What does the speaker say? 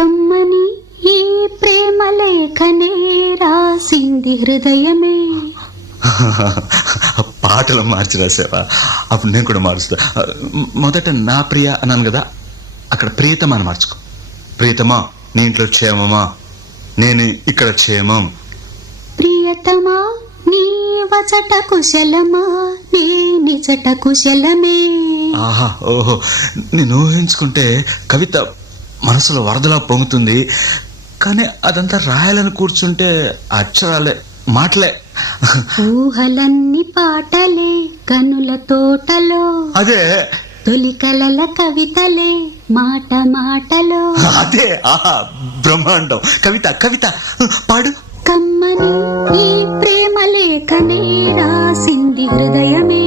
కమ్మని ఈ ప్రేమ లేఖనే రాసింది హృదయమే. పాటలు మార్చి రాసావా? అప్పుడు నేను కూడా మారుస్తా. మొదట నా ప్రియ అన్నాను కదా, అక్కడ ప్రియతమా అని మార్చుకో. ప్రియతమా, నీ ఇంట్లో క్షేమమా? నేను ఇక్కడ క్షేమం. ప్రియతమా, నీ వచట కుశలమా? నీ నిజట కుశలమే. ఆహా, ఓహో, నేను ఊహించుకుంటే కవిత మనసులో వరదలా పొంగుతుంది. కానీ అదంతా రాయాలని కూర్చుంటే అక్షరాలే, మాటలే. ఊహలన్నీ పాటలే కనుల తోటలో, అదే తొలి కలల కవితలే మాట మాటలో. అదే, ఆహా, బ్రహ్మాండం. కవిత కవిత పాడు. కమ్మని ఈ ప్రేమ లేఖనే రాసింది హృదయమే.